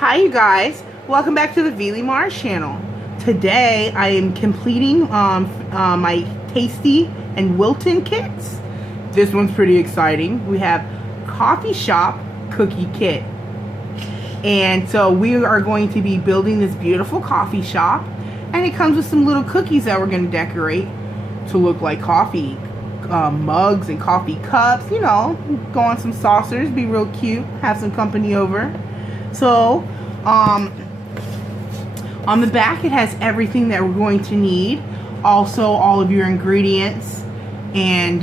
Hi you guys, welcome back to the Veely Mars channel. Today I am completing my Tasty and Wilton kits. This one's pretty exciting. We have coffee shop cookie kit. And so we are going to be building this beautiful coffee shop, and it comes with some little cookies that we're going to decorate to look like coffee mugs and coffee cups, you know, go on some saucers, be real cute, have some company over. So on the back it has everything that we're going to need, also all of your ingredients and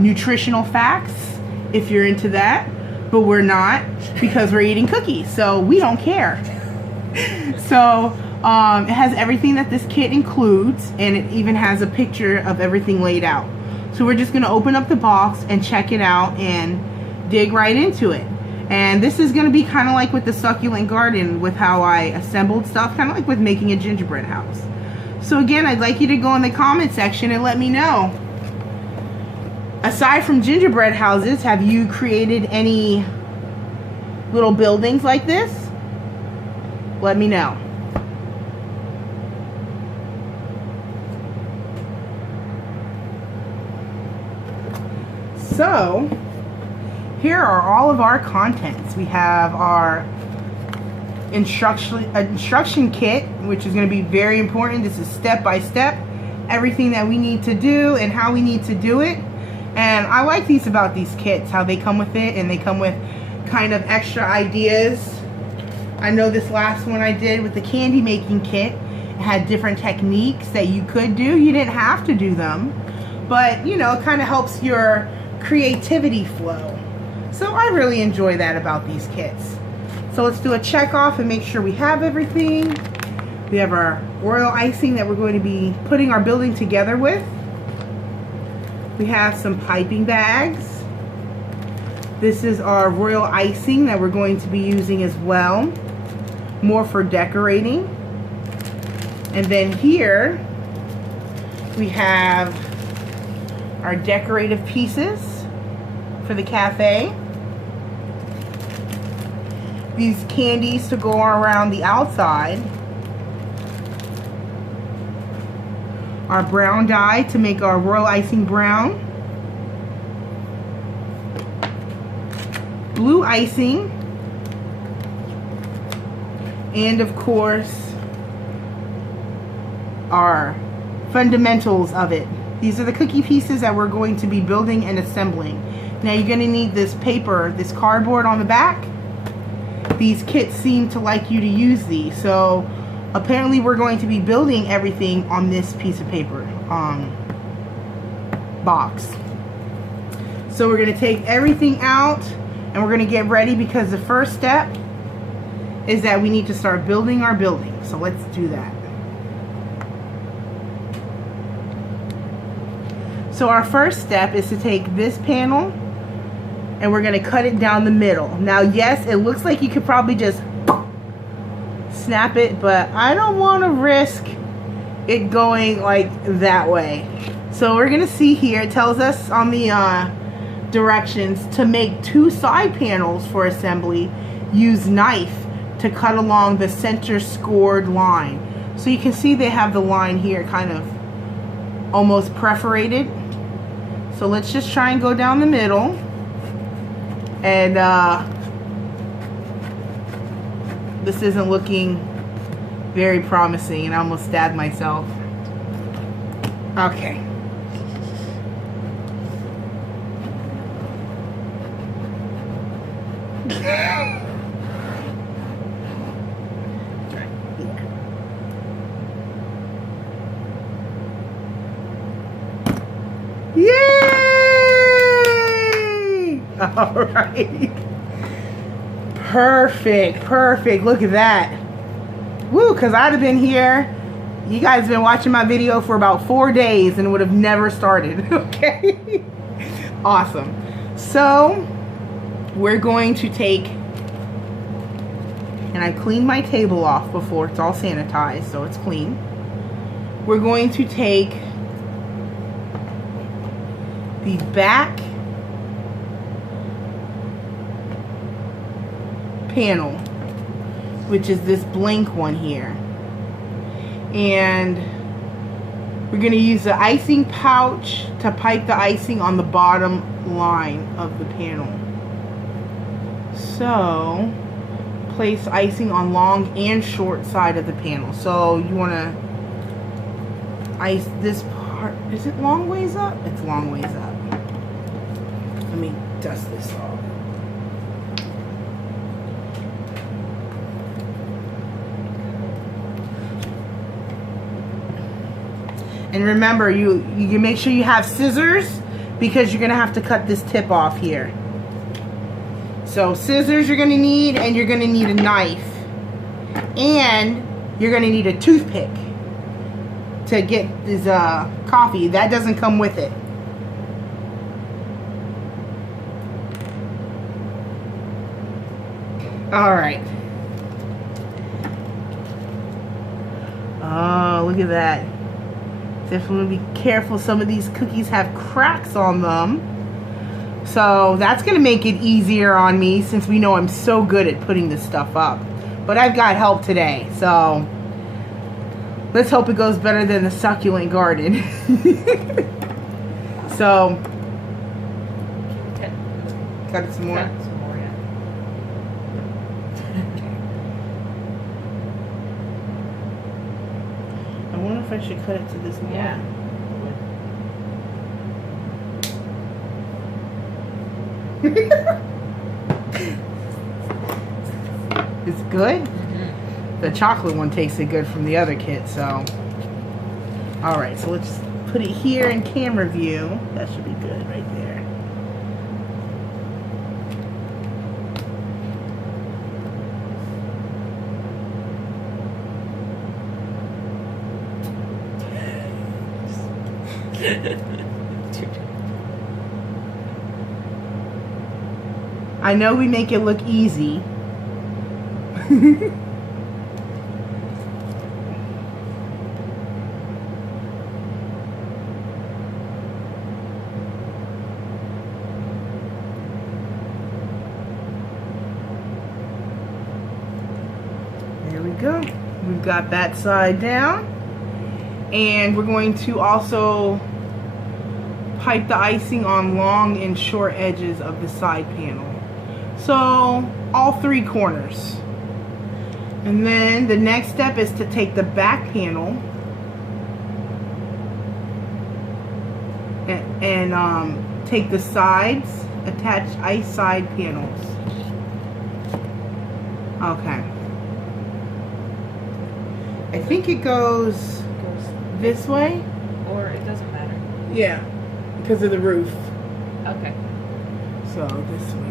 nutritional facts if you're into that, but we're not because we're eating cookies, so we don't care. So it has everything that this kit includes, and it even has a picture of everything laid out. So we're just going to open up the box and check it out and dig right into it. And this is going to be kind of like with the succulent garden, with how I assembled stuff, kind of like with making a gingerbread house. So again, I'd like you to go in the comment section and let me know, aside from gingerbread houses, have you created any little buildings like this? Let me know. So here are all of our contents. We have our instruction kit, which is going to be very important. This is step by step, everything that we need to do and how we need to do it. And I like these about these kits, how they come with it, and they come with kind of extra ideas. I know this last one I did with the candy making kit, it had different techniques that you could do. You didn't have to do them, but you know, it kind of helps your creativity flow. So I really enjoy that about these kits. So let's do a check off and make sure we have everything. We have our royal icing that we're going to be putting our building together with. We have some piping bags. This is our royal icing that we're going to be using as well, more for decorating. And then here we have our decorative pieces for the cafe. These candies to go around the outside. Our brown dye to make our royal icing brown. Blue icing. And of course, our fundamentals of it. These are the cookie pieces that we're going to be building and assembling. Now you're going to need this paper, this cardboard on the back. These kits seem to like you to use these, so apparently we're going to be building everything on this piece of paper box. So we're going to take everything out and we're going to get ready, because the first step is that we need to start building our building. So let's do that. So our first step is to take this panel and we're going to cut it down the middle. Now yes, it looks like you could probably just snap it, but I don't want to risk it going like that way. So we're going to see here, it tells us on the directions to make two side panels for assembly. Use knife to cut along the center scored line. So you can see they have the line here kind of almost perforated. So let's just try and go down the middle. And this isn't looking very promising, and I almost stabbed myself. Okay. Yay! All right. Perfect, perfect. Look at that. Woo, because I'd have been here. You guys have been watching my video for about 4 days and would have never started. Okay. Awesome. So we're going to take, and I cleaned my table off before, it's all sanitized, so it's clean. We're going to take the back panel which is this blank one here. And we're going to use the icing pouch to pipe the icing on the bottom line of the panel. So, place icing on long and short side of the panel. So, you want to ice this part. Is it long ways up? It's long ways up. Let me dust this off. And remember, you make sure you have scissors because you're going to have to cut this tip off here. So scissors you're going to need, and you're going to need a knife. And you're going to need a toothpick to get this coffee. That doesn't come with it. Alright. Oh, look at that. Definitely be careful. Some of these cookies have cracks on them. So that's going to make it easier on me since we know I'm so good at putting this stuff up. But I've got help today. So let's hope it goes better than the succulent garden. So cut it some more. Cut some more, yeah. I wonder if I should cut it to this more. Yeah. It's good? Mm-hmm. The chocolate one tasted good from the other kit, so. Alright, so let's put it here in camera view. That should be good right there. I know we make it look easy. There we go. We've got that side down. And we're going to also pipe the icing on long and short edges of the side panel. So, all three corners. And then the next step is to take the back panel and take the sides, attach ice side panels. Okay. I think it goes this way. Or it doesn't matter. Yeah, because of the roof. Okay. So this way.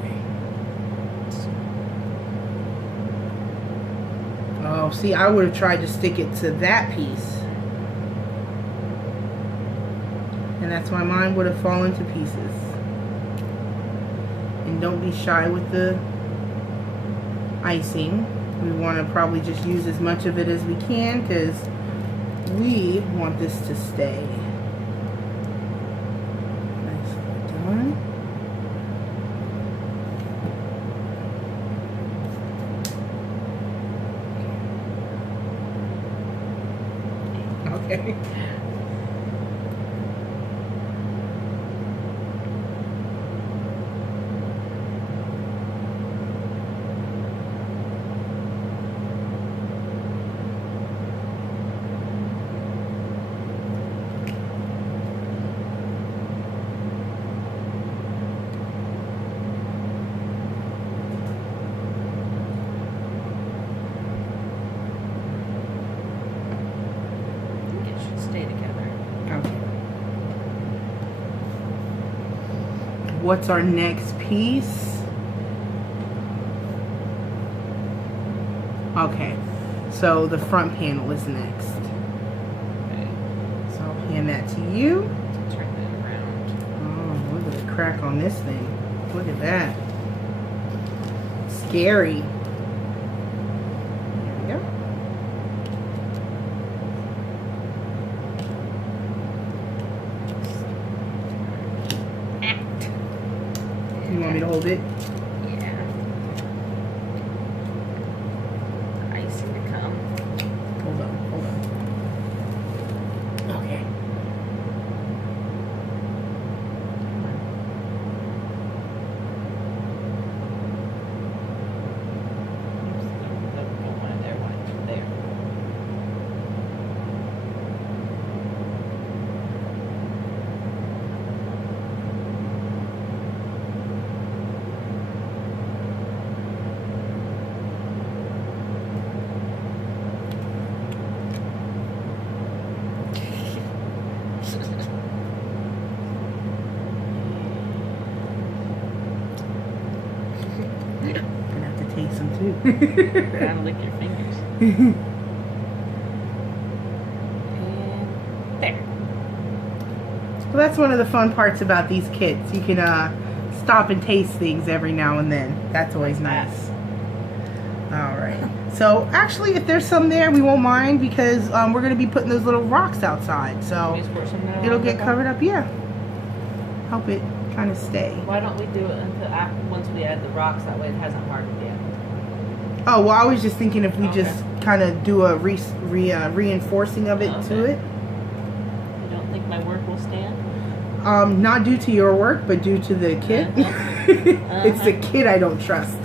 Oh, see, I would have tried to stick it to that piece. And that's why mine would have fallen to pieces. And don't be shy with the icing. We want to probably just use as much of it as we can because we want this to stay. Nicely done. Okay. Stay together. Okay. What's our next piece? Okay, so the front panel is next. Okay. So I'll hand that to you. Turn that around. Oh, look at the crack on this thing. Look at that. Scary. There we go. You want me to hold it? Yeah. I taste them too. Gotta lick your fingers. And there. Well, that's one of the fun parts about these kits. You can stop and taste things every now and then. That's always nice. Alright. So, actually, if there's some there, we won't mind because we're going to be putting those little rocks outside. So, Can we pour some now it'll on get the covered up. Yeah. Help it kind of stay. Why don't we do it until after, once we add the rocks? That way it hasn't hardened yet. Oh, well, I was just thinking if we Okay. just kind of do a reinforcing of it to Okay. it. You don't think my work will stand? Not due to your work, but due to the kid. It's the kid I don't trust.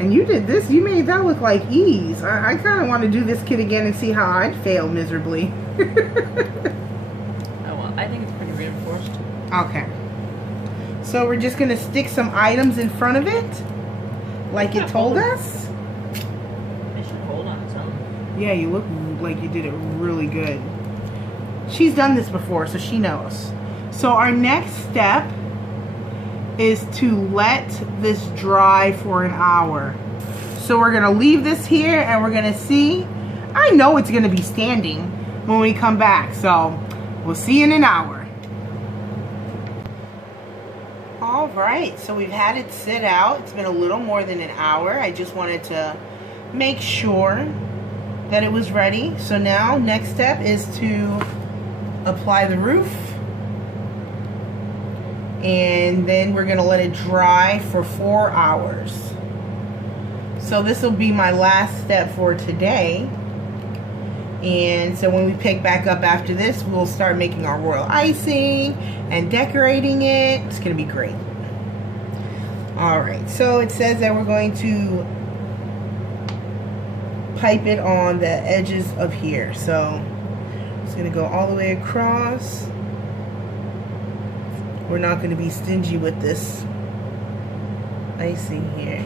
And you did this. You made that look like ease. I kind of want to do this kit again and see how I'd fail miserably. Oh well, I think it's pretty reinforced. Okay. So we're just going to stick some items in front of it, like it told us. It should hold on its own. Yeah, you look like you did it really good. She's done this before, so she knows. So our next step is to let this dry for an hour. So we're gonna leave this here and we're gonna see. I know it's gonna be standing when we come back, so we'll see you in an hour. All right, so we've had it sit out. It's been a little more than an hour. I just wanted to make sure that it was ready. So now next step is to apply the roof. And then we're going to let it dry for 4 hours. So this will be my last step for today. And so when we pick back up after this, we'll start making our royal icing and decorating it. It's going to be great. Alright, so it says that we're going to pipe it on the edges of here. So it's going to go all the way across. We're not going to be stingy with this icing here.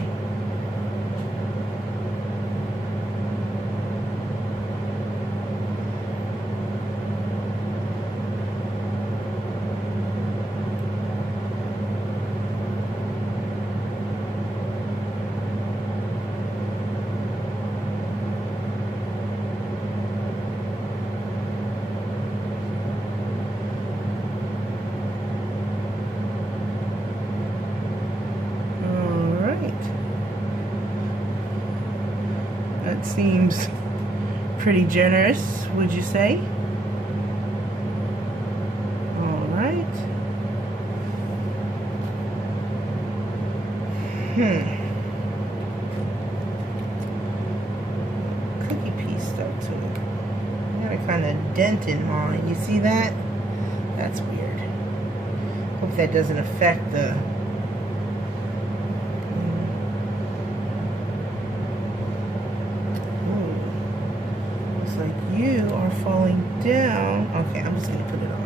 That seems pretty generous, would you say? All right. Cookie piece stuck to it. I got a kind of dent in mine. You see that? That's weird. Hope that doesn't affect the... like you are falling down. Okay, I'm just gonna put it on.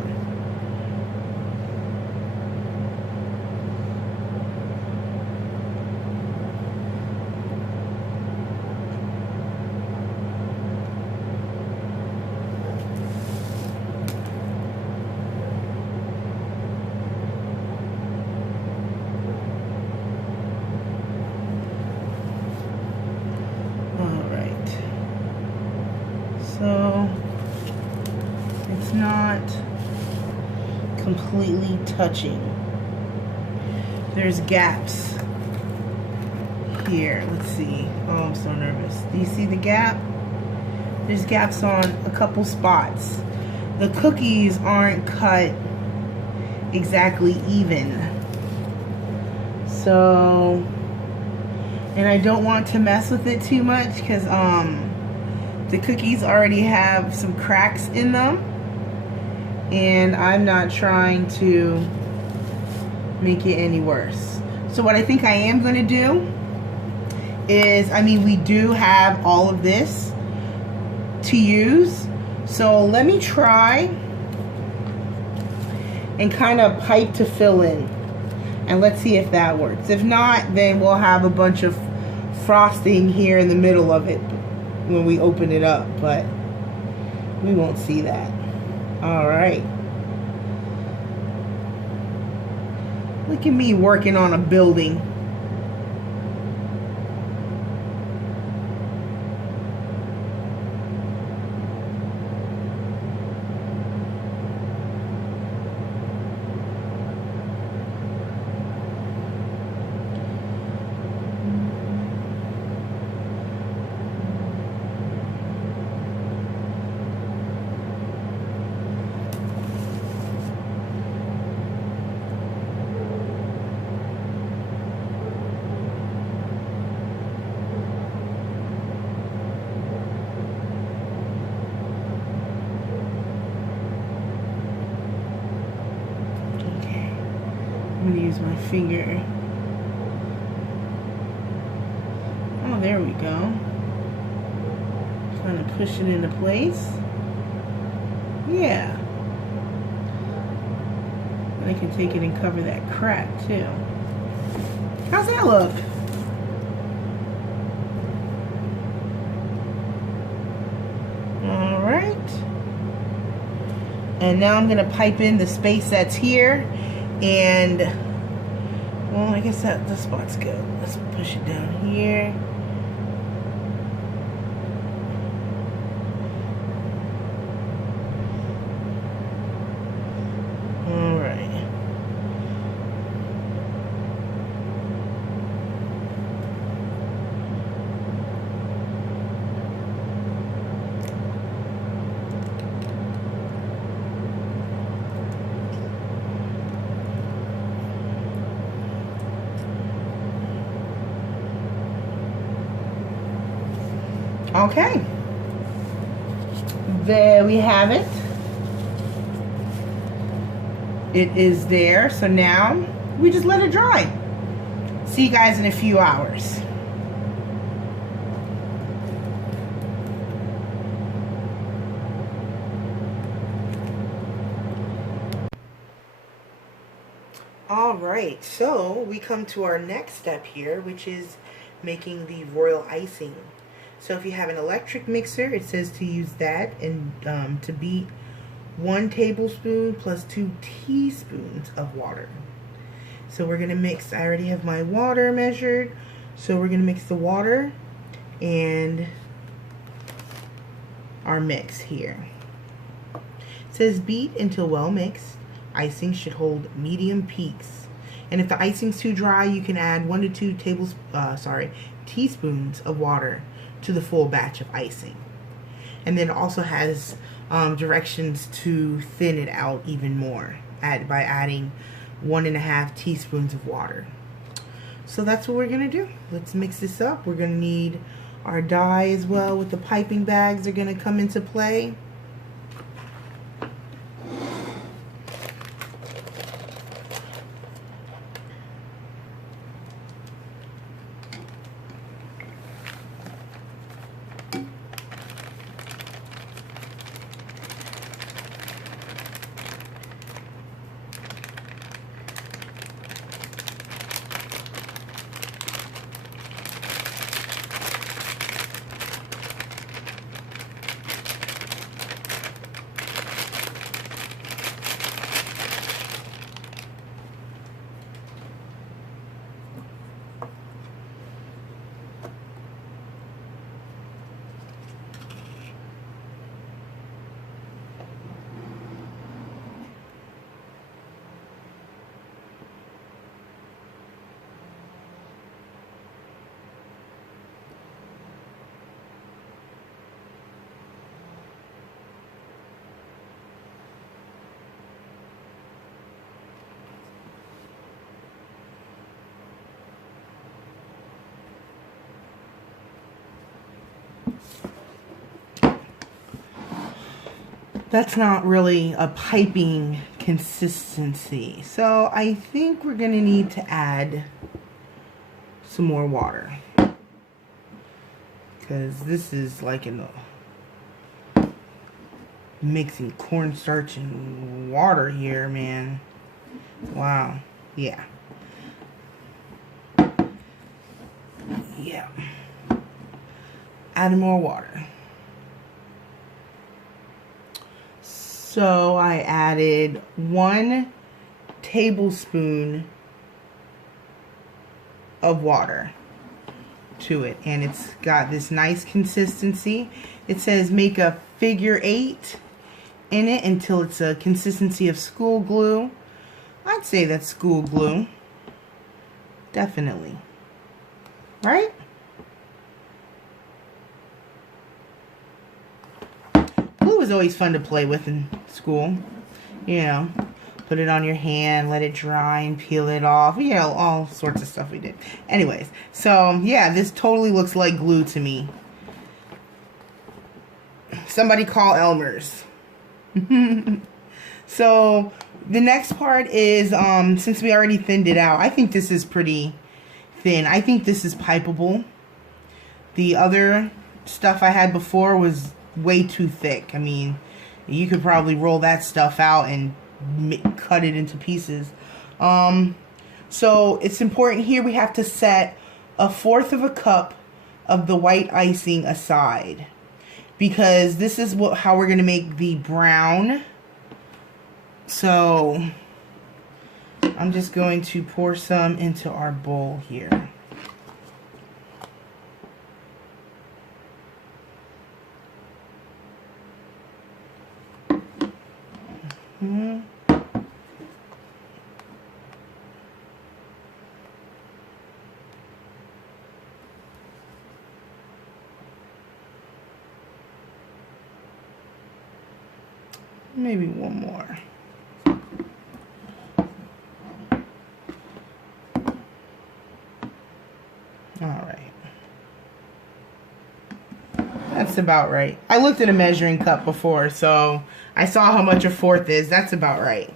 So it's not completely touching. There's gaps here. Let's see. Oh, I'm so nervous. Do you see the gap? There's gaps on a couple spots. The cookies aren't cut exactly even. So, and I don't want to mess with it too much because the cookies already have some cracks in them, and I'm not trying to make it any worse. So what I think I am going to do is, I mean, we do have all of this to use, so let me try and kind of pipe to fill in, and let's see if that works. If not, then we'll have a bunch of frosting here in the middle of it when we open it up, but we won't see that. All right. Look at me working on a building. I'm gonna use my finger. Oh, there we go. Trying to push it into place. Yeah. And I can take it and cover that crack too. How's that look? All right. And now I'm gonna pipe in the space that's here. And, well, I guess that the spot's good. Let's push it down here. All right. Okay, there we have it. It is there, so now we just let it dry. See you guys in a few hours. All right, so we come to our next step here, which is making the royal icing. So if you have an electric mixer, it says to use that, and to beat 1 tablespoon plus 2 teaspoons of water. So we're gonna mix, I already have my water measured, so we're gonna mix the water and our mix here. It says beat until well mixed. Icing should hold medium peaks. And if the icing's too dry, you can add 1 to 2 teaspoons of water to the full batch of icing. And then it also has directions to thin it out even more by adding 1.5 teaspoons of water. So that's what we're gonna do. Let's mix this up. We're gonna need our dye as well with the piping bags are gonna come into play. That's not really a piping consistency. So I think we're gonna need to add some more water, because this is like mixing cornstarch and water here, man. Wow. Yeah. Yeah. Add more water. So I added 1 tablespoon of water to it, and it's got this nice consistency. It says make a figure 8 in it until it's a consistency of school glue. I'd say that's school glue. Definitely. Right? Glue is always fun to play with in school. You know, put it on your hand, let it dry, and peel it off. You know, all sorts of stuff we did. Anyways, so yeah, this totally looks like glue to me. Somebody call Elmer's. So the next part is, since we already thinned it out, I think this is pretty thin. I think this is pipeable. The other stuff I had before was way too thick. I mean, you could probably roll that stuff out and cut it into pieces. So it's important here we have to set 1/4 of a cup of the white icing aside, because this is how we're going to make the brown. So I'm just going to pour some into our bowl here. Maybe one more. All right. That's about right. I looked at a measuring cup before, so I saw how much 1/4 is. That's about right.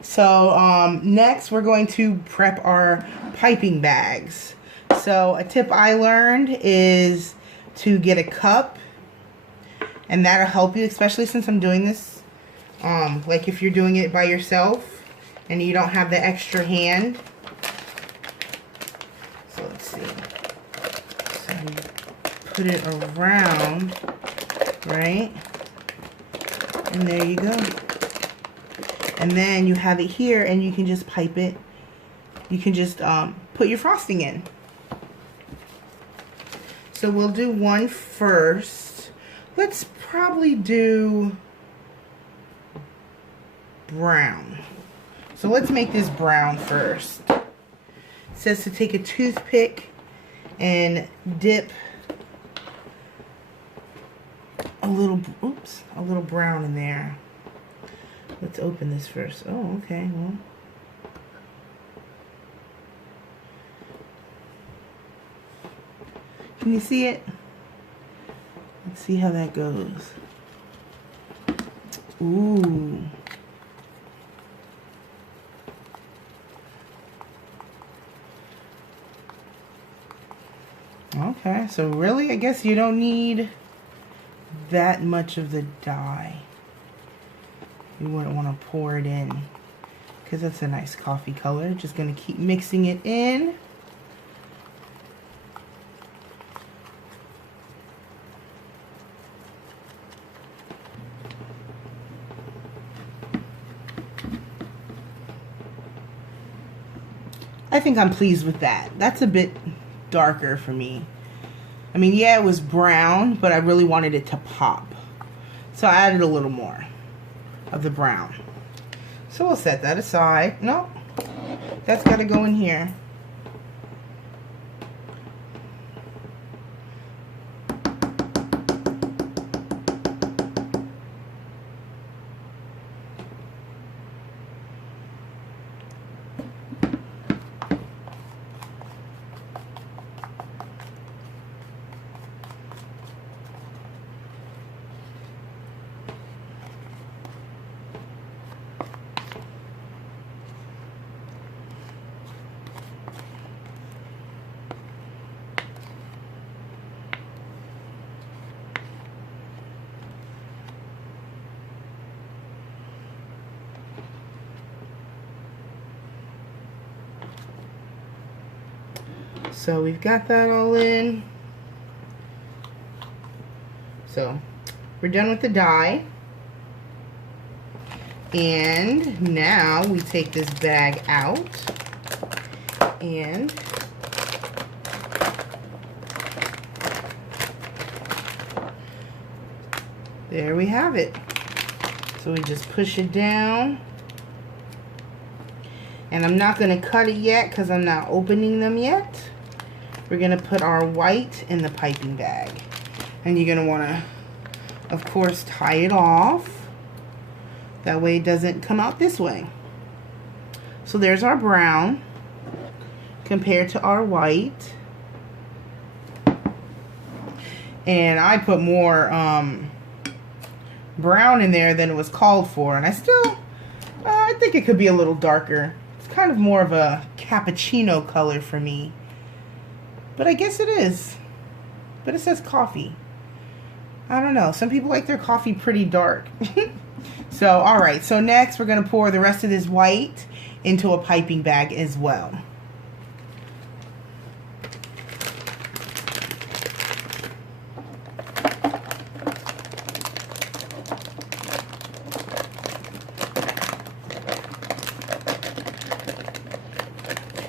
So next we're going to prep our piping bags. So a tip I learned is to get a cup, and that'll help you, especially since I'm doing this. Like if you're doing it by yourself and you don't have the extra hand. So let's see. So you put it around, right? And there you go. And then you have it here and you can just pipe it. You can just put your frosting in. So we'll do one first. Let's probably do brown. So let's make this brown first. It says to take a toothpick and dip a little brown in there. Let's open this first. Oh, okay. Well, can you see it? Let's see how that goes. Ooh. Okay, so really, I guess you don't need that much of the dye. You wouldn't want to pour it in because that's a nice coffee color. Just going to keep mixing it in. I think I'm pleased with that. That's a bit darker for me. I mean, yeah, it was brown, but I really wanted it to pop. So I added a little more of the brown. So we'll set that aside. No, that's got to go in here. So we've got that all in. So we're done with the dye. And now we take this bag out and there we have it. So we just push it down. And I'm not going to cut it yet because I'm not opening them yet. We're going to put our white in the piping bag. And you're going to want to, of course, tie it off. That way it doesn't come out this way. So there's our brown compared to our white. And I put more brown in there than it was called for. And I still, I think it could be a little darker. It's kind of more of a cappuccino color for me. But I guess it is. But it says coffee. I don't know. Some people like their coffee pretty dark. So, alright. So next we're going to pour the rest of this white into a piping bag as well.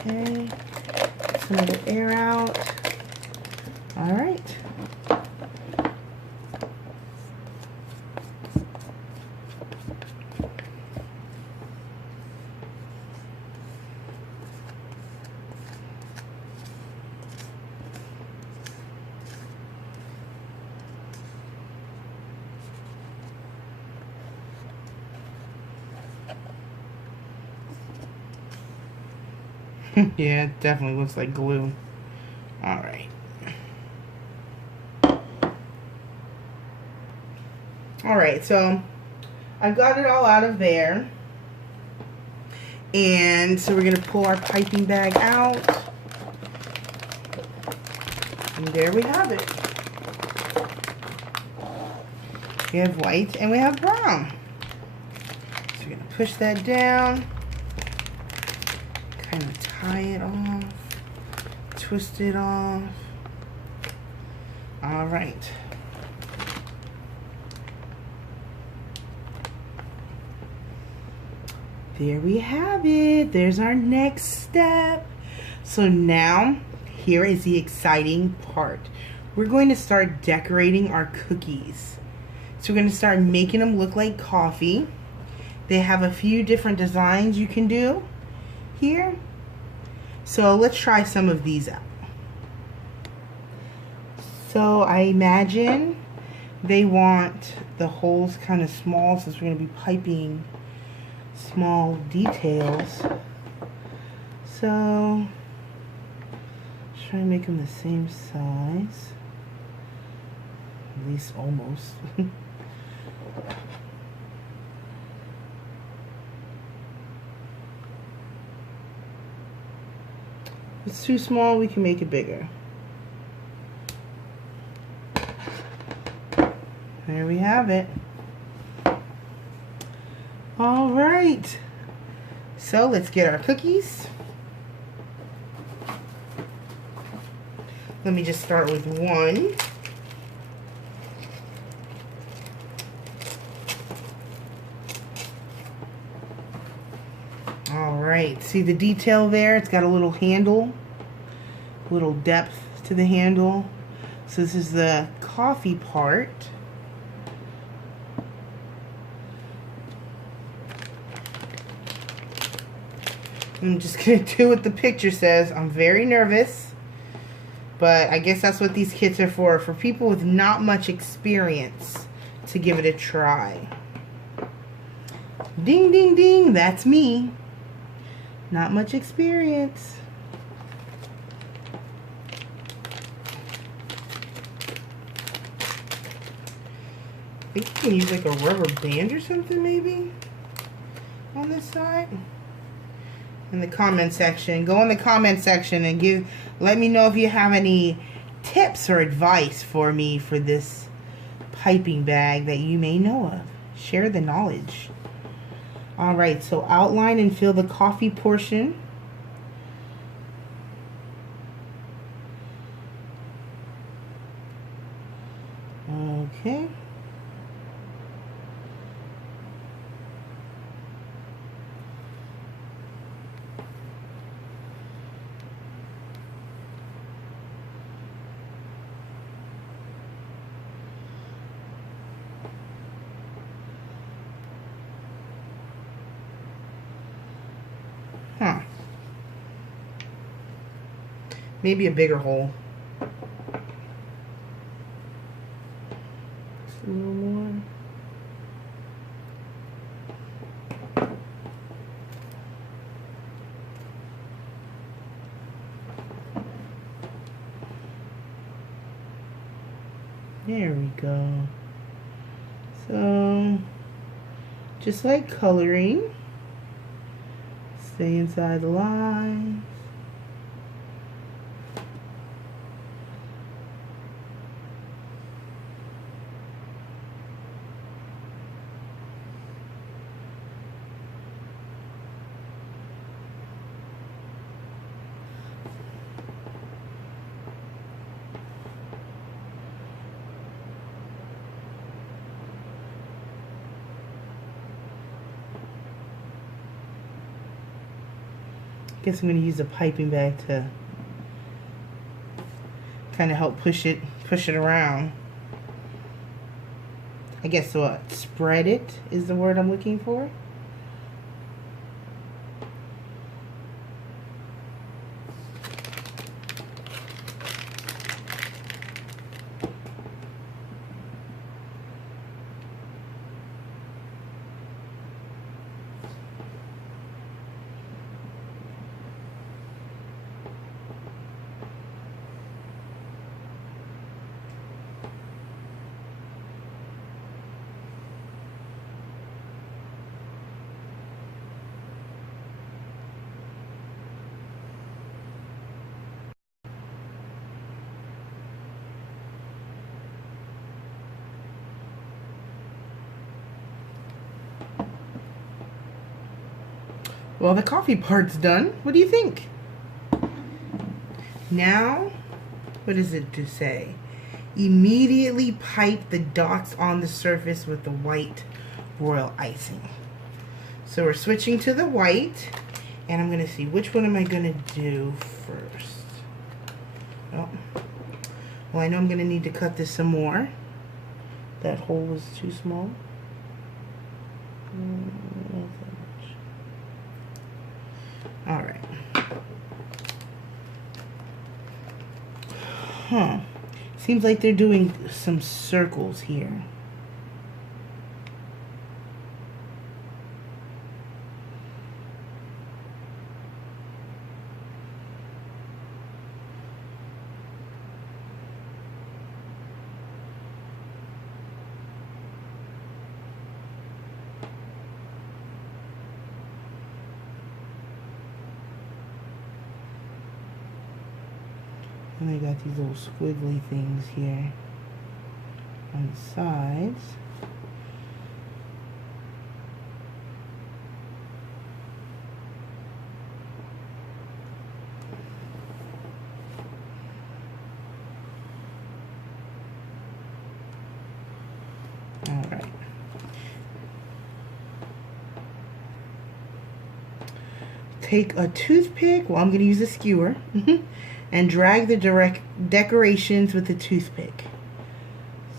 Okay, some of the air out. All right. Yeah, it definitely looks like glue. Alright. Alright, so I've got it all out of there. And so we're going to pull our piping bag out. And there we have it. We have white and we have brown. So we're going to push that down. Kind of tie it off, twist it off. All right. There we have it. There's our next step. So now, here is the exciting part. We're going to start decorating our cookies. So we're going to start making them look like coffee. They have a few different designs you can do here. So let's try some of these out. So I imagine they want the holes kind of small since we're going to be piping small details. So try to make them the same size. At least almost. If it's too small, we can make it bigger. There we have it. All right. So let's get our cookies. Let me just start with one. Alright, see the detail there? It's got a little handle, a little depth to the handle. So this is the coffee part. I'm just going to do what the picture says. I'm very nervous, but I guess that's what these kits are for people with not much experience to give it a try. Ding, ding, ding, that's me. Not much experience. I think you can use like a rubber band or something maybe on this side. In the comment section. Go in the comment section and let me know if you have any tips or advice for me for this piping bag that you may know of. Share the knowledge. Alright, so outline and fill the coffee portion. Okay. Maybe a bigger hole. Just a little more. There we go. So, just like coloring, stay inside the lines. I guess I'm going to use a piping bag to kind of help push it around. I guess what? Spread it is the word I'm looking for. Well, the coffee part's done. What do you think? Now, what does it to say? Immediately pipe the dots on the surface with the white royal icing. So we're switching to the white, and I'm going to see which one am I going to do first. Oh, well, I know I'm going to need to cut this some more. That hole was too small. All right. Huh. Seems like they're doing some circles here. And they got these little squiggly things here on the sides. All right. Take a toothpick. Well, I'm going to use a skewer. And drag the decorations with the toothpick.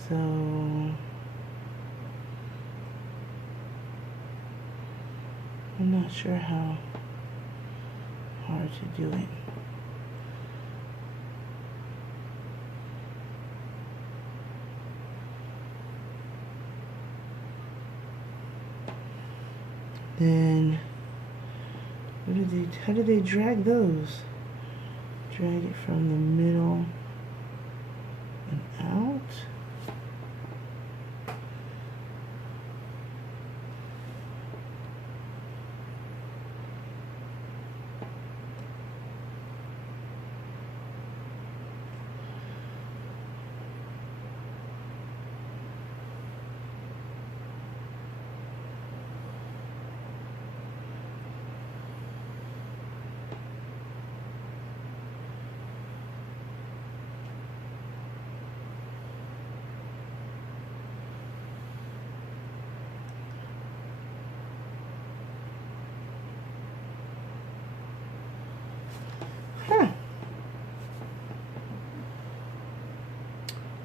So I'm not sure how hard to do it. Then how do they drag those? Drag it from the middle and out.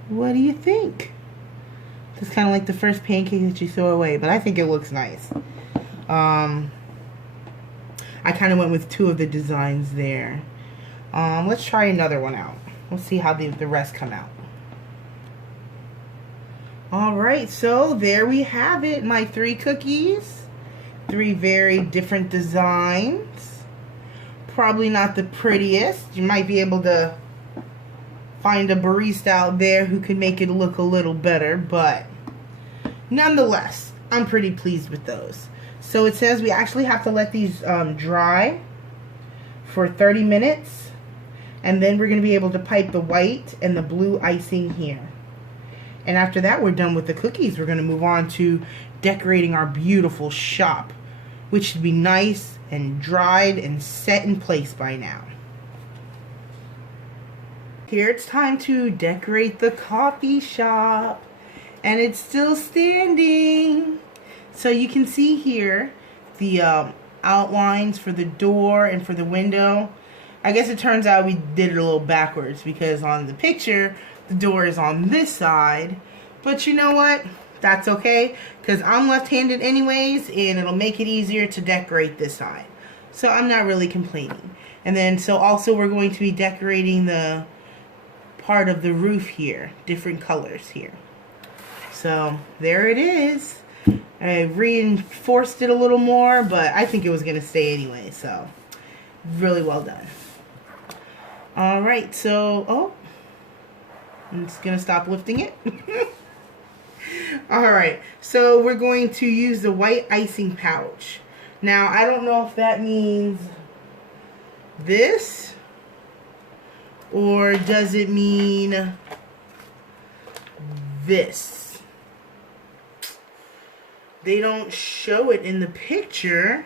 What do you think? It's kind of like the first pancake that you throw away, but I think it looks nice. I kind of went with two of the designs there. Let's try another one out. We'll see how the rest come out. Alright, so there we have it. My 3 cookies. 3 very different designs. Probably not the prettiest. You might be able to find a barista out there who can make it look a little better, but nonetheless, I'm pretty pleased with those. So it says we actually have to let these dry for 30 minutes, and then we're going to be able to pipe the white and the blue icing here. And after that, we're done with the cookies. We're going to move on to decorating our beautiful shop, which should be nice and dried and set in place by now. Here it's time to decorate the coffee shop, and it's still standing. So you can see here the outlines for the door and for the window. I guess it turns out we did it a little backwards, because on the picture the door is on this side, but you know what? That's okay, because I'm left-handed anyways, and it'll make it easier to decorate this side. So I'm not really complaining. And then, so also we're going to be decorating the part of the roof here, different colors here. So there it is. I reinforced it a little more, but I think it was going to stay anyway, so really well done. Alright, so, oh, I'm just going to stop lifting it. Alright, so we're going to use the white icing pouch. Now, I don't know if that means this, or does it mean this? They don't show it in the picture.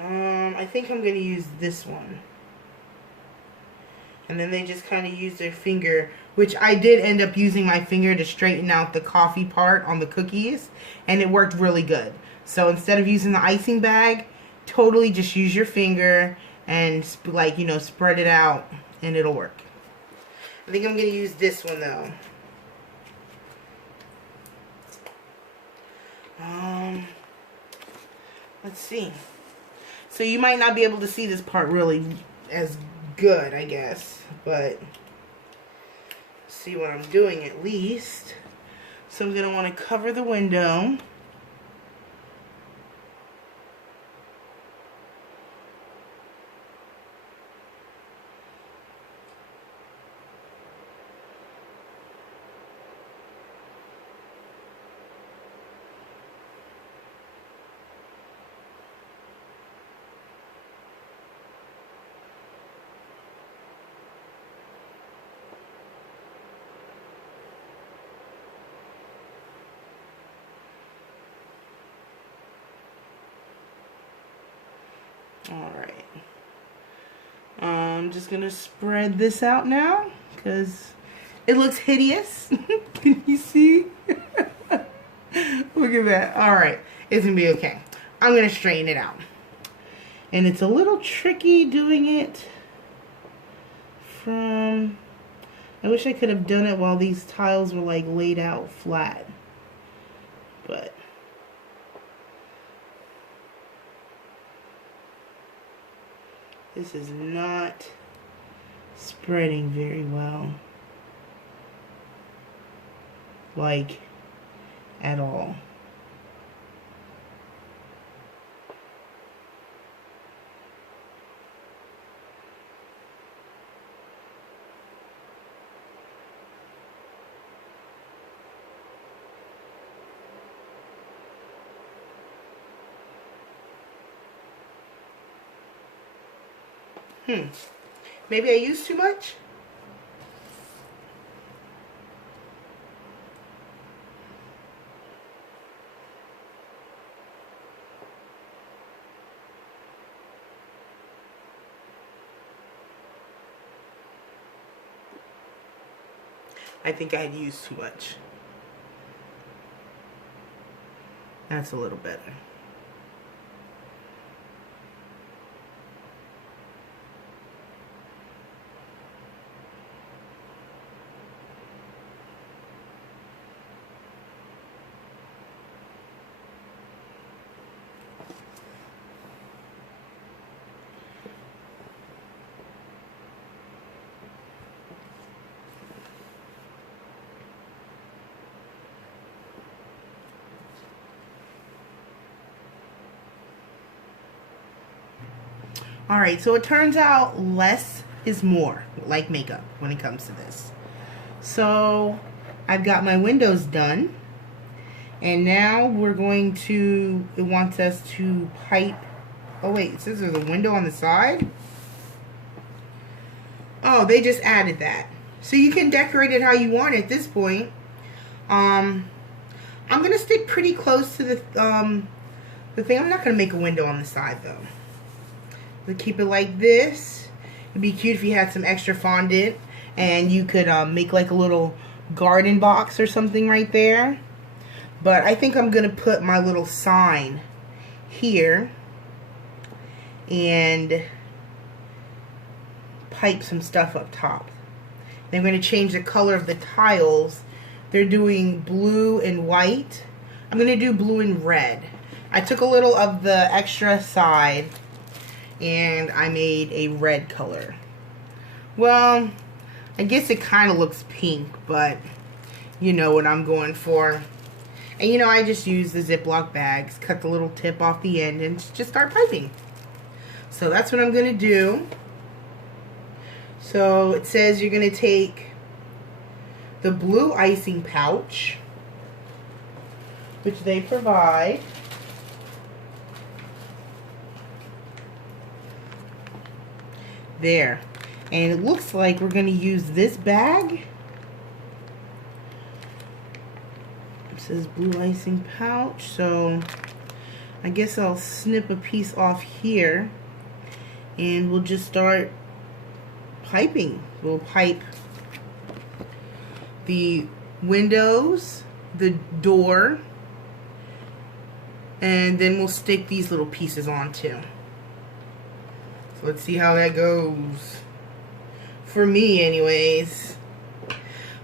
I think I'm going to use this one. And then they just kind of use their finger, which I did end up using my finger to straighten out the coffee part on the cookies, and it worked really good. So instead of using the icing bag, totally just use your finger and, like, you know, spread it out, and it'll work. I think I'm going to use this one though. Let's see. So you might not be able to see this part really as good, I guess, but see what I'm doing at least. So I'm going to want to cover the window. Alright. I'm just going to spread this out now, because it looks hideous. Can you see? Look at that. Alright. It's going to be okay. I'm going to straighten it out. And it's a little tricky doing it from... I wish I could have done it while these tiles were like laid out flat. But... this is not spreading very well. Like, at all. Maybe I used too much? I think I had used too much. That's a little better. Alright, so it turns out less is more, like makeup, when it comes to this. So, I've got my windows done. And now we're going to, it wants us to pipe. Oh wait, it says there's a window on the side. Oh, they just added that. So you can decorate it how you want at this point. I'm going to stick pretty close to the thing. I'm not going to make a window on the side though. We'll keep it like this. It'd be cute if you had some extra fondant and you could make like a little garden box or something right there. But I think I'm going to put my little sign here and pipe some stuff up top. They're going to change the color of the tiles. They're doing blue and white. I'm going to do blue and red. I took a little of the extra side and I made a red color. Well, I guess it kind of looks pink, but you know what I'm going for. And you know, I just use the Ziploc bags, cut the little tip off the end, and just start piping. So that's what I'm going to do. So it says you're going to take the blue icing pouch, which they provide. There. And it looks like we're going to use this bag. It says blue icing pouch. So I guess I'll snip a piece off here. And we'll just start piping. We'll pipe the windows, the door, and then we'll stick these little pieces on too. So let's see how that goes. For me anyways.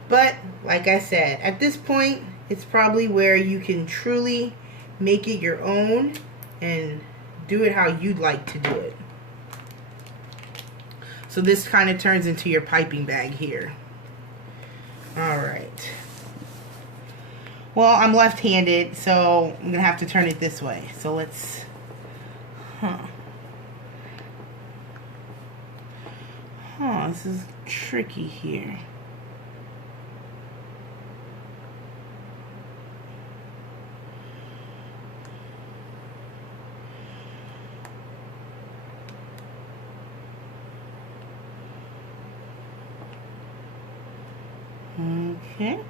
But like I said, at this point it's probably where you can truly make it your own and do it how you'd like to do it. So this kind of turns into your piping bag here. Alright. Well, I'm left-handed, so I'm going to have to turn it this way. So let's... This is tricky here. Okay.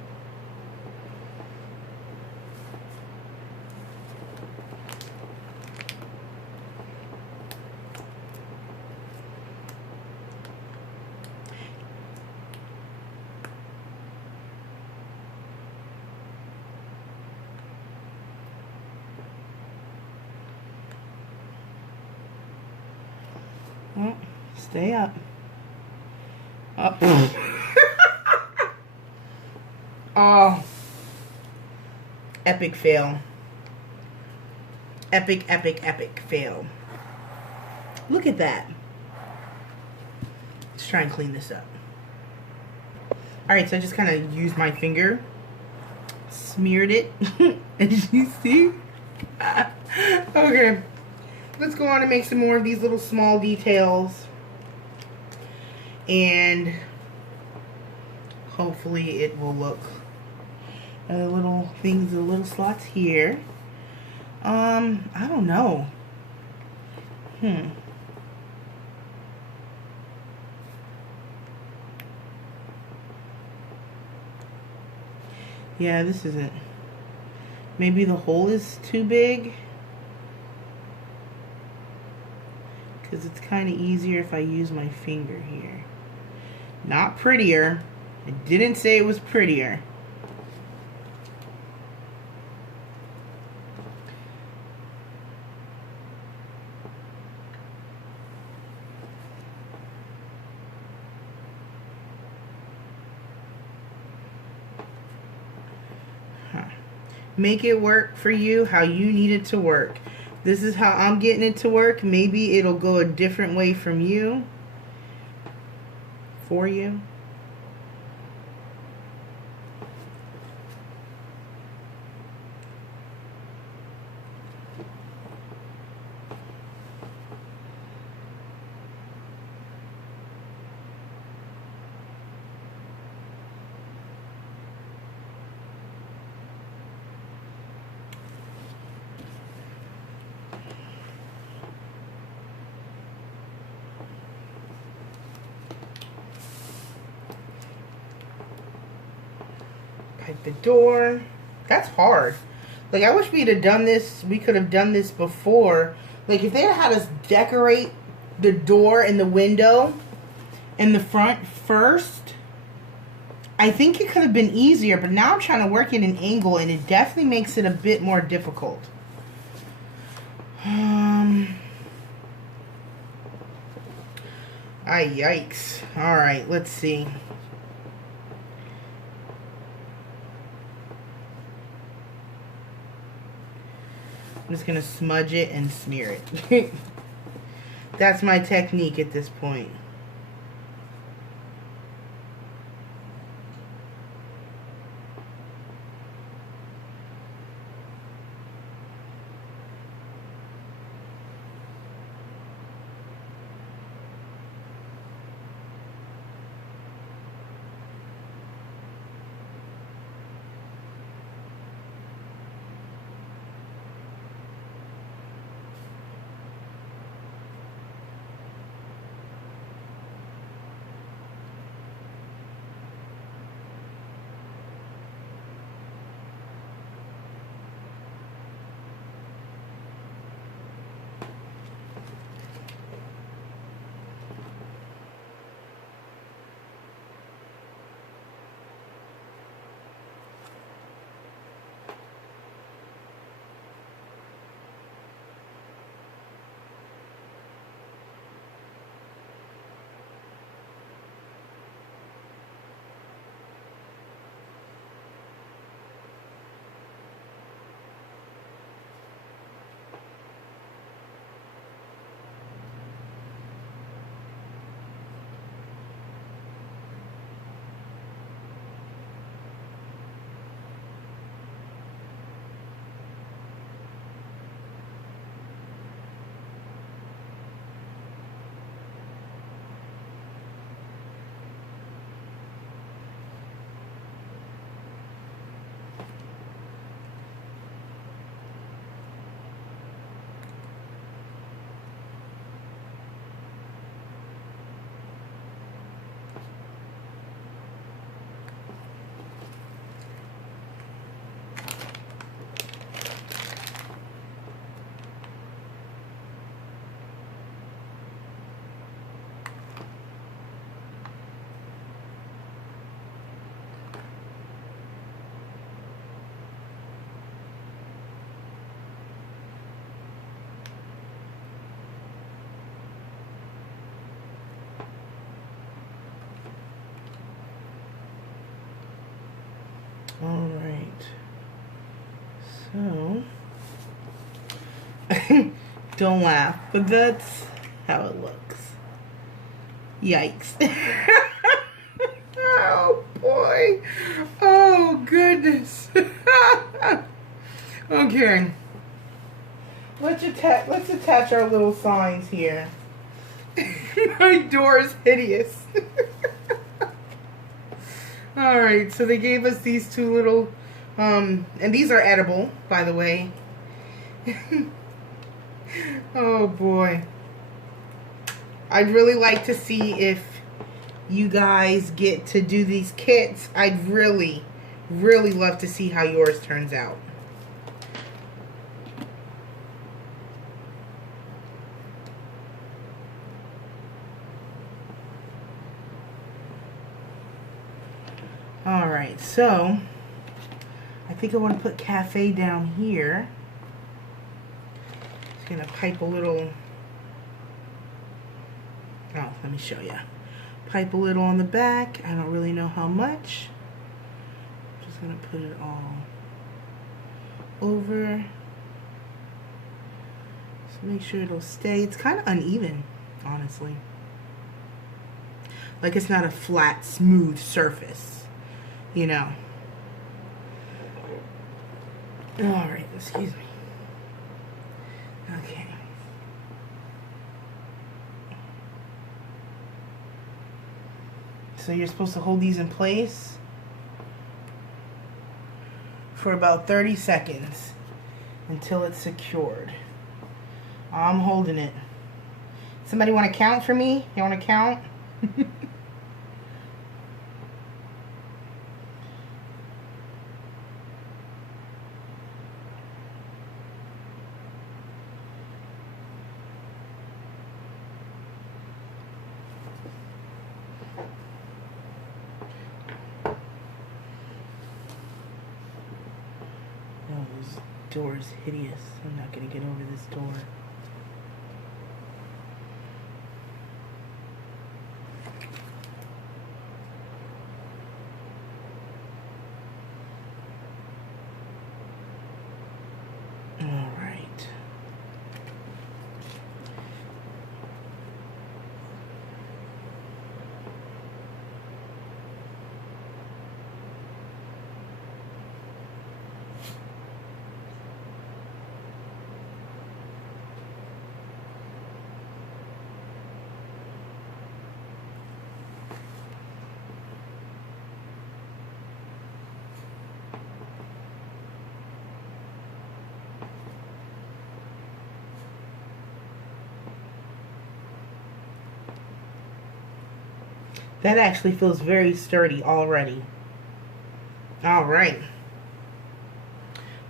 Oh, stay up. Up. Oh. Epic fail. Epic, epic, epic fail. Look at that. Let's try and clean this up. Alright, so I just kind of used my finger. Smeared it. As you see. Okay. Let's go on and make some more of these little small details. And hopefully it will look little things, the little slots here. I don't know. Yeah, this isn't. Maybe the hole is too big. Because it's kind of easier if I use my finger here. Not prettier. I didn't say it was prettier. Make it work for you how you need it to work. This is how I'm getting it to work. Maybe it'll go a different way from you. For you. Pipe the door. That's hard. Like, I wish we'd have done this. We could have done this before. Like, if they had us decorate the door and the window in the front first, I think it could have been easier. But now I'm trying to work at an angle, and it definitely makes it a bit more difficult. Yikes. Alright, let's see. I'm just going to smudge it and smear it. That's my technique at this point. Alright, so, don't laugh, but that's how it looks. Yikes. Oh boy, oh goodness. Okay, let's attach our little signs here. My door is hideous. Alright, so they gave us these two little, and these are edible, by the way. Oh boy. I'd really like to see if you guys get to do these kits. I'd really, really love to see how yours turns out. Alright, so I think I want to put cafe down here. Just going to pipe a little. Oh, let me show you. Pipe a little on the back. I don't really know how much. Just going to put it all over. Just make sure it'll stay. It's kind of uneven, honestly. Like it's not a flat, smooth surface. You know. Alright, excuse me. Okay. So you're supposed to hold these in place for about 30 seconds until it's secured. I'm holding it. Somebody want to count for me? You want to count? door is hideous. I'm not gonna get over this door. All right. That actually feels very sturdy already. All right.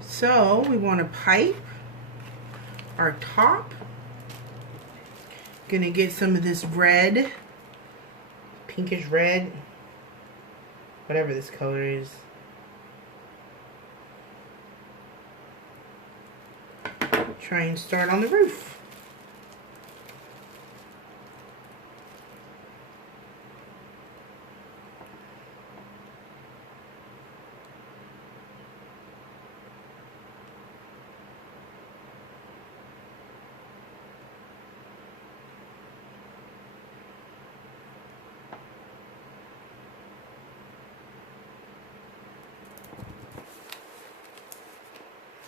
So we want to pipe our top. Gonna get some of this red, pinkish red, whatever this color is. Try and start on the roof.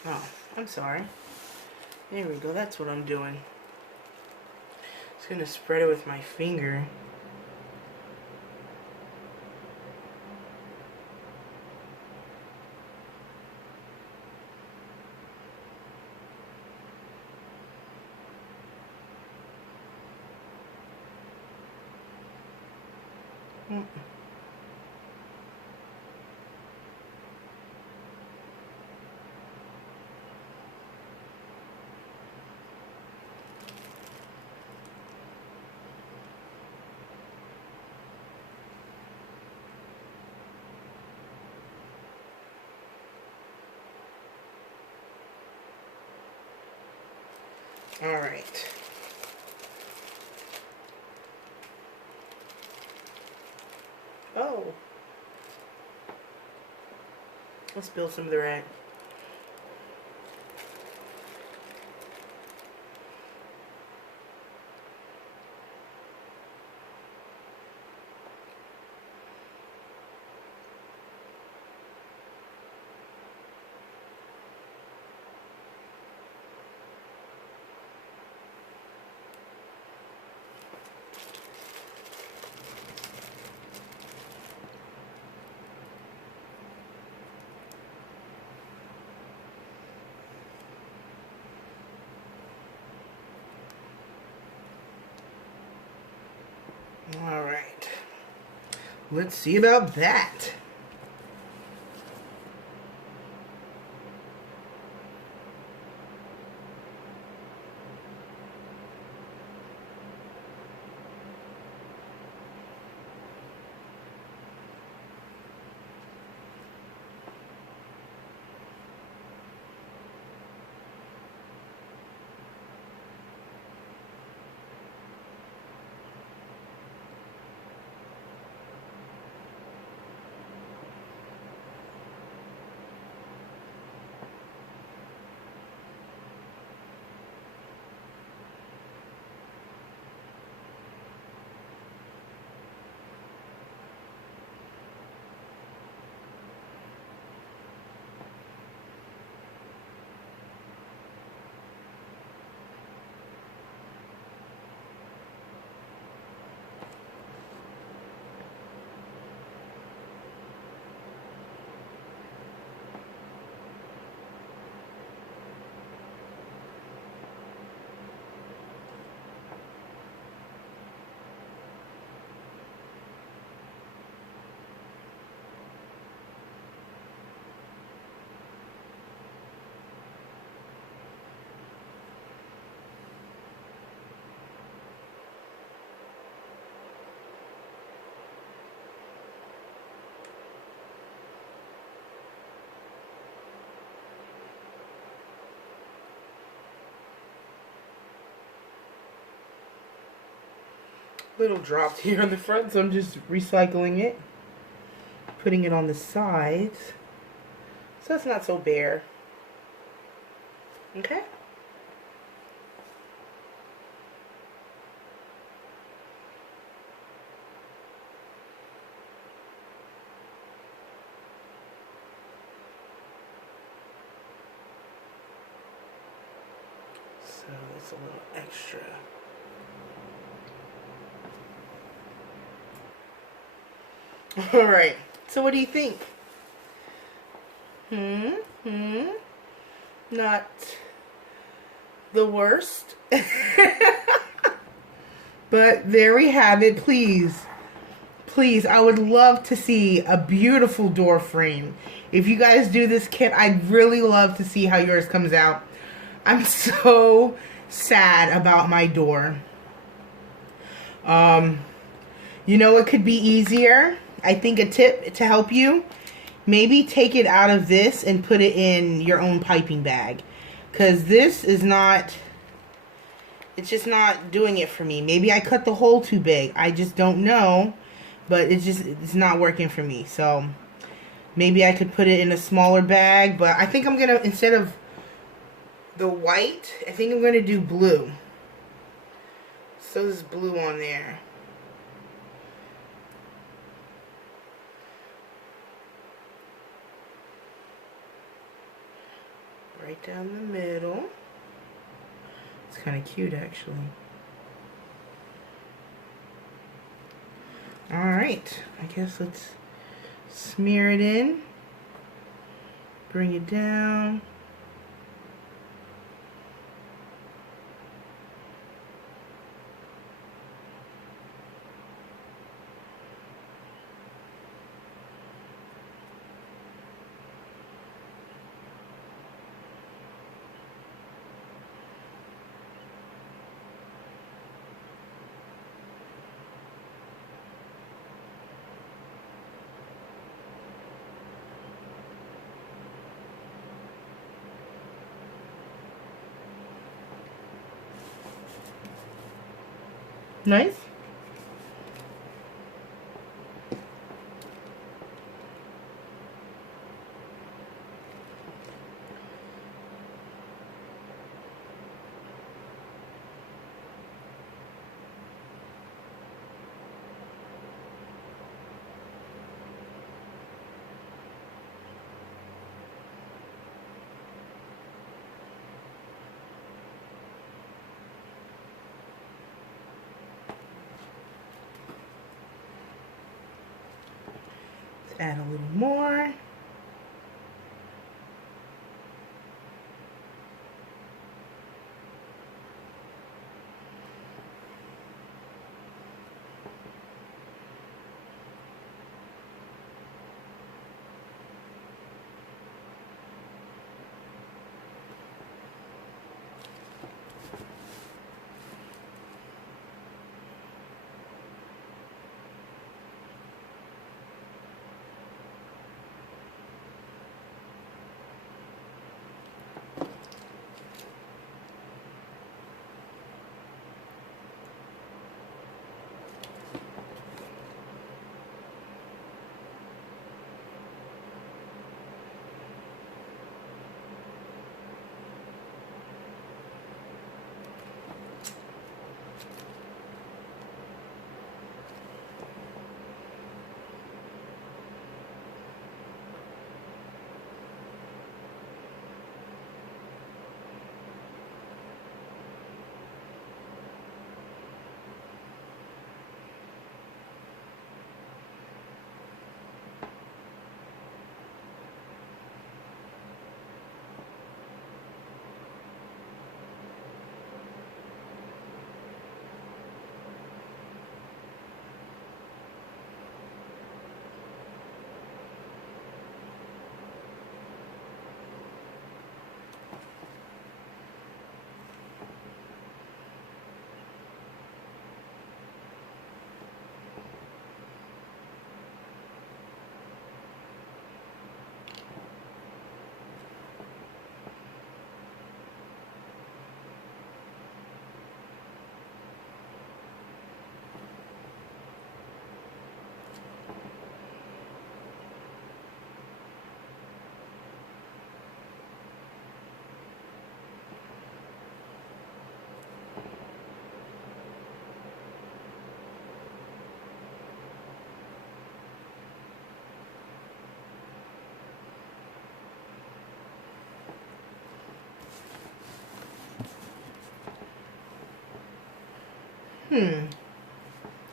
Oh, I'm sorry. There we go. That's what I'm doing. Just gonna spread it with my finger. All right. Oh. Let's spill some of the red. All right. Let's see about that. Little dropped here on the front, so I'm just recycling it, putting it on the sides, so it's not so bare. Okay. So it's a little extra. All right. So what do you think? Not the worst. But there we have it. Please, I would love to see a beautiful door frame. If you guys do this kit, I'd really love to see how yours comes out. I'm so sad about my door. You know it could be easier? I think a tip to help you, maybe take it out of this and put it in your own piping bag. Because this is not, it's just not doing it for me. Maybe I cut the hole too big. I just don't know. But it's not working for me. So maybe I could put it in a smaller bag. But I think I'm going to, instead of the white, I think I'm going to do blue. So there's blue on there. Right down the middle. It's kind of cute, actually. Alright, I guess let's smear it in. Bring it down. Nice. Add a little more.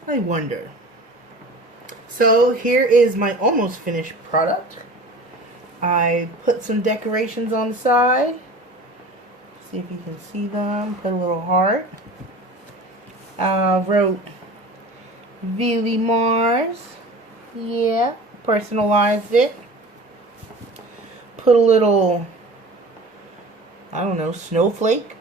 I wonder. So here is my almost finished product. I put some decorations on the side. See if you can see them. Put a little heart. Wrote Vili Mars. Yeah, personalized it. Put a little, I don't know, snowflake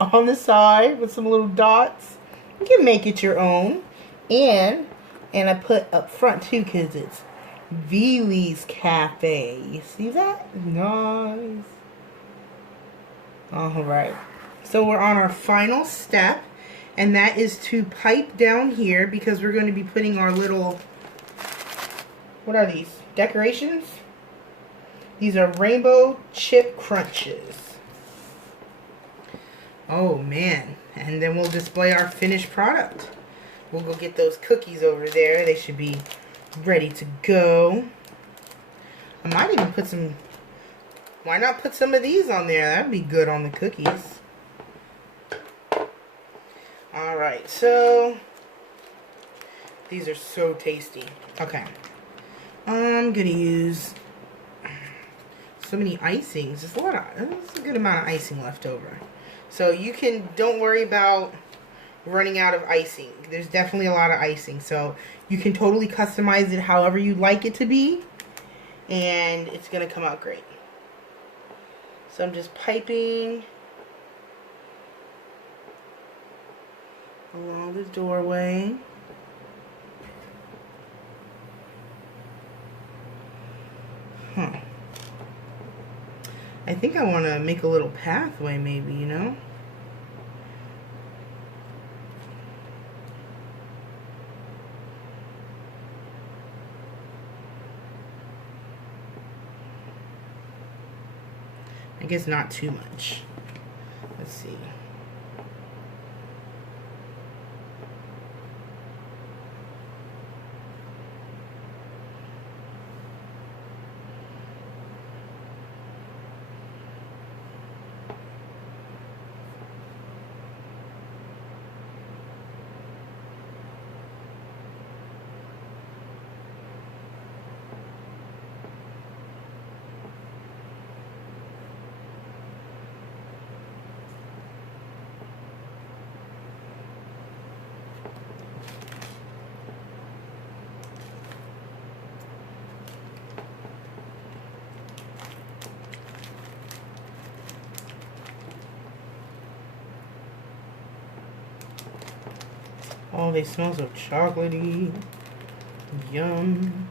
on the side with some little dots. You can make it your own. And I put up front too because it's Vili's Cafe. You see that? Nice. Alright. So we're on our final step. And that is to pipe down here because we're going to be putting our little, what are these? Decorations? These are rainbow chip crunches. Oh man. And then we'll display our finished product. We'll go get those cookies over there. They should be ready to go. I might even put some, why not put some of these on there? That'd be good on the cookies. Alright, so these are so tasty. Okay. I'm gonna use so many icings. There's a good amount of icing left over. So you can, don't worry about running out of icing. There's definitely a lot of icing. So you can totally customize it however you'd like it to be. And it's gonna come out great. So I'm just piping along the doorway. I think I want to make a little pathway maybe, you know? I guess not too much. Let's see. Oh, they smell so chocolatey. Yum.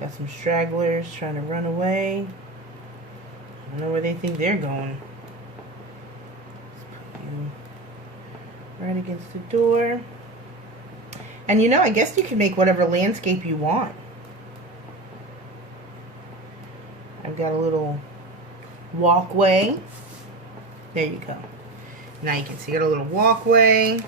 Got some stragglers trying to run away. I don't know where they think they're going. Let's put you right against the door. And you know, I guess you can make whatever landscape you want. I've got a little walkway. There you go. Now you can see I got a little walkway.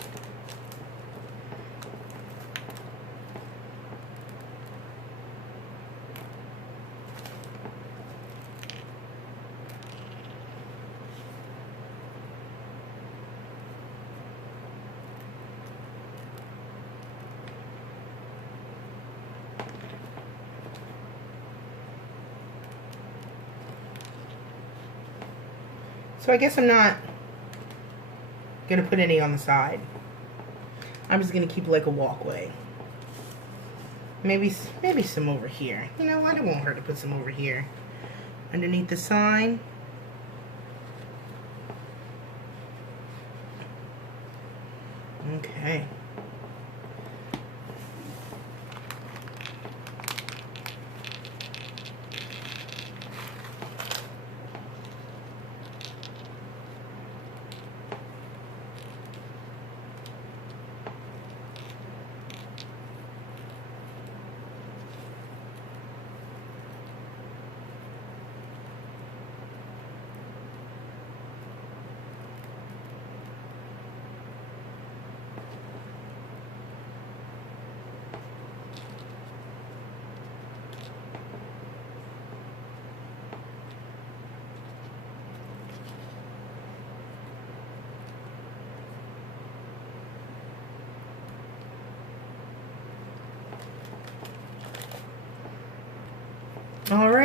So I guess I'm not gonna put any on the side. I'm just gonna keep like a walkway. Maybe some over here. You know what? It won't hurt to put some over here. Underneath the sign. Okay.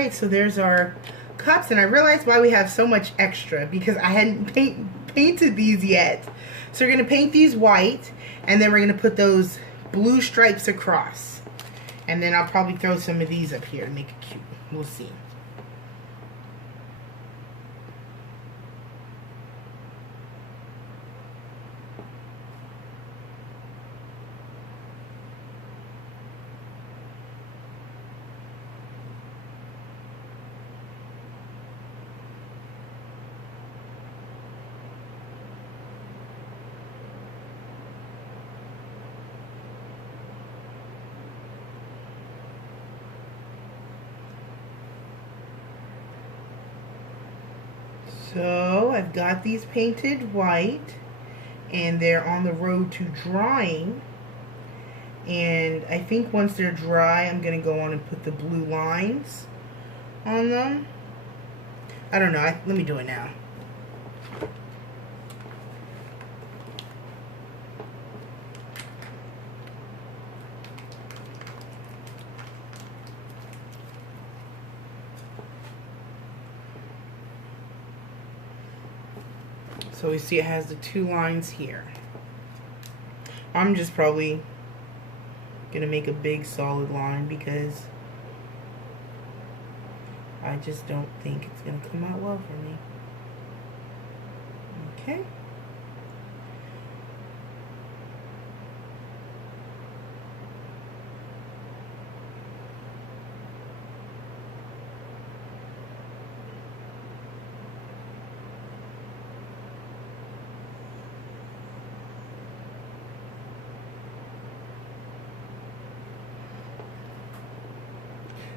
Alright, so there's our cups, and I realized why we have so much extra, because I hadn't painted these yet. So we're going to paint these white, and then we're going to put those blue stripes across. And then I'll probably throw some of these up here to make it cute. We'll see. So I've got these painted white, and they're on the road to drying. And I think once they're dry, I'm going to go on and put the blue lines on them. I don't know. Let me do it now. So we see it has the two lines here. I'm just probably gonna make a big solid line because I just don't think it's gonna come out well for me. Okay.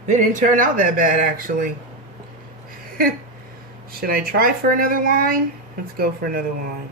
They didn't turn out that bad, actually. Should I try for another line? Let's go for another line.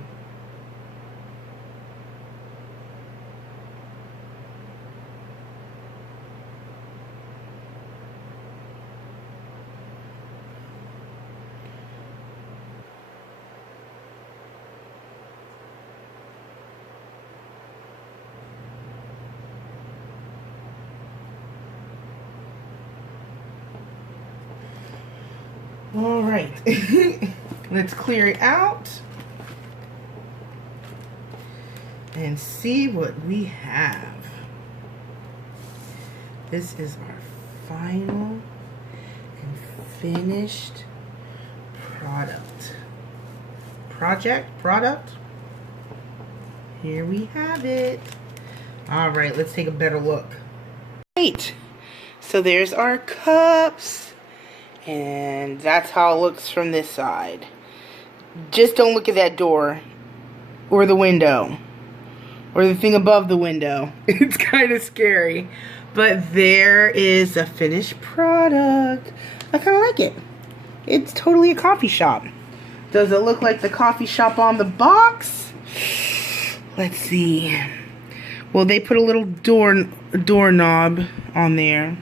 All right, let's clear it out and see what we have. This is our final and finished product. Product. Here we have it. All right, let's take a better look. Great. So there's our cups. And that's how it looks from this side. Just don't look at that door. Or the window. Or the thing above the window. It's kind of scary. But there is a finished product. I kind of like it. It's totally a coffee shop. Does it look like the coffee shop on the box? Let's see. Well, they put a little doorknob on there.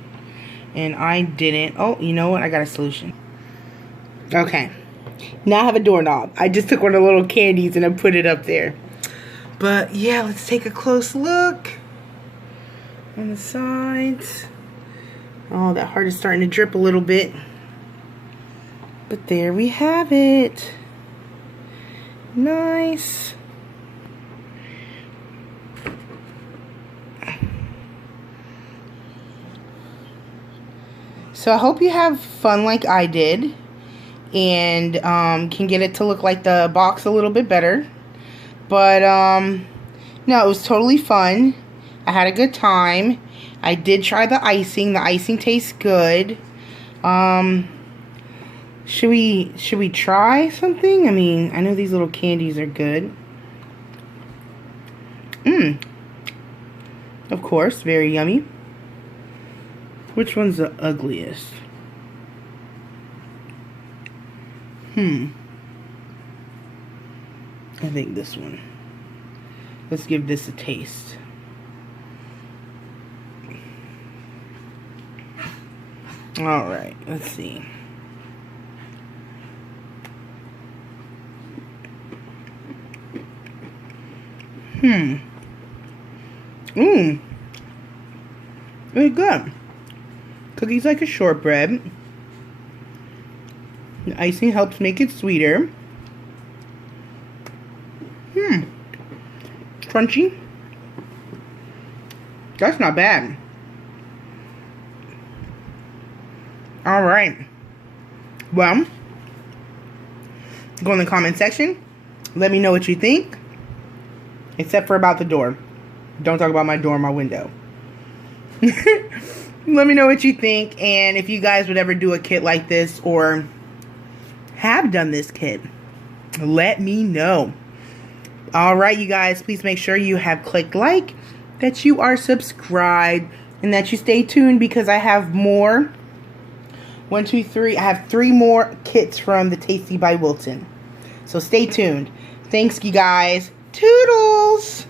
And I didn't. Oh, you know what? I got a solution. Okay. Now I have a doorknob. I just took one of the little candies and I put it up there. But yeah, let's take a close look on the sides. Oh, that heart is starting to drip a little bit. But there we have it. Nice. So I hope you have fun like I did, and can get it to look like the box a little bit better. But no, it was totally fun. I had a good time. I did try the icing. The icing tastes good. Should we try something? I mean, I know these little candies are good. Of course, very yummy. Which one's the ugliest? I think this one. Let's give this a taste. Alright, let's see. Very good. Cookies like a shortbread. The icing helps make it sweeter. Crunchy. That's not bad. Alright. Well, go in the comment section. Let me know what you think. Except for about the door. Don't talk about my door or my window. Let me know what you think. And if you guys would ever do a kit like this or have done this kit, let me know. Alright, you guys. Please make sure you have clicked like, that you are subscribed, and that you stay tuned because I have more. 1, 2, 3. I have 3 more kits from the Tasty by Wilton. So stay tuned. Thanks, you guys. Toodles!